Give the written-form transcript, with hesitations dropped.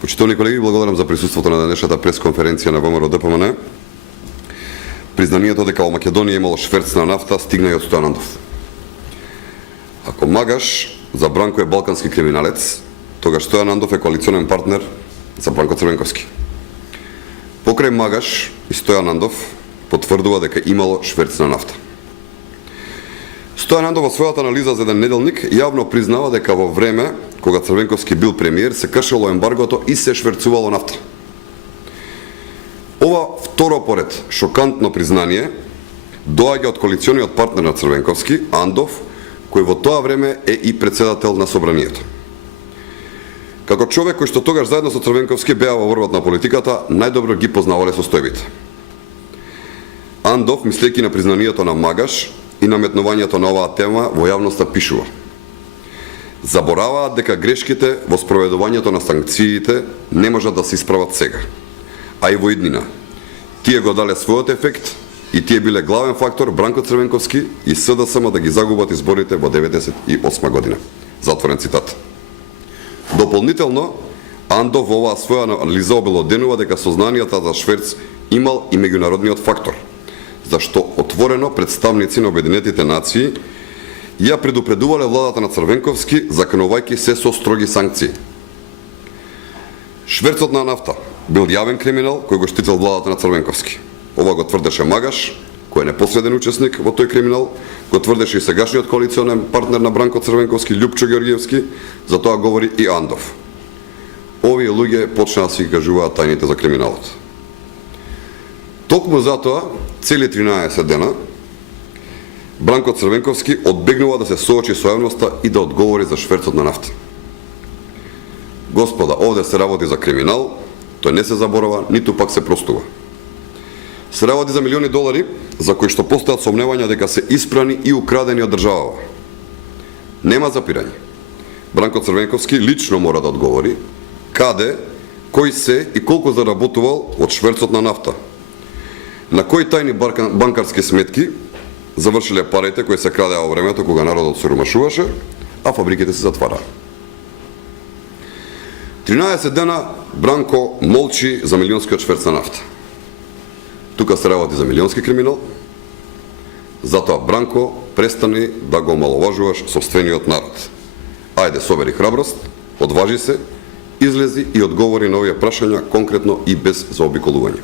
Почитувани колеги, благодарам за присуството на денешната пресконференција на ВМРО ДПМН. Признанието дека во Македонија имало шверц на нафта стигна и од Стојанандов. Ако Магаш за Бранко е балкански криминалец, тогаш Стојанандов е коалиционен партнер за Бранко Црвенковски. Покрај Магаш и Стојанандов потврдува дека имало шверц на нафта. Стојанандов во својата анализа за еден неделник јавно признава дека во време кога Црвенковски бил премиер се кршело ембаргото и се шверцувало нафта. Ова второ поред шокантно признание доаѓа од коалициониот партнер на Црвенковски, Андов, кој во тоа време е и председател на Собранието. Како човек кој што тогаш заедно со Црвенковски беа во борбата на политиката, најдобро ги познавале состојбите. Андов, мислејќи на признанието на Магаш и наметнувањето на оваа тема во јавноста пишува: забораваат дека грешките во спроведувањето на санкциите не можат да се исправат сега, а и во иднина. Тие го дале својот ефект и тие биле главен фактор Бранко Црвенковски и СДСМ да ги загубат изборите во 1998 година. Затворен цитат. Дополнително, Андов во оваа своја анализа обелоденува дека сознанијата за шверц имал и меѓународниот фактор, зашто отворено представници на Обединетите нации ја предупредувале владата на Црвенковски, заканувајќи се со строги санкции. Шверцот на нафта бил јавен криминал кој го штител владата на Црвенковски. Ова го тврдеше Магаш, кој е непосреден учесник во тој криминал, го тврдеше и сегашниот коалиционен партнер на Бранко Црвенковски, Љупчо Ѓорѓиевски, за тоа говори и Андов. Овие луѓе почнаа да си кажуваат тајните за криминалот. Токму затоа, цели 13 дена, Бранко Црвенковски одбегнува да се соочи со јавноста и да одговори за шверцот на нафта. Господа, овде се работи за криминал, тој не се заборава, ниту пак се простува. Се работи за милиони долари, за кои што постојат сомневања дека се испрани и украдени од државава. Нема запирање. Бранко Црвенковски лично мора да одговори каде, кој се и колку заработувал од шверцот на нафта. На кои тајни банкарски сметки завршиле парите кои се крадеа во времето кога народот се ромашуваше, а фабриките се затвараа. 13 дена Бранко молчи за милионскиот шверц на нафта. Тука се работи за милионски криминал, затоа Бранко престани да го омаловажуваш сопствениот народ. Ајде, собери храброст, одважи се, излези и одговори на овие прашања конкретно и без заобиколување.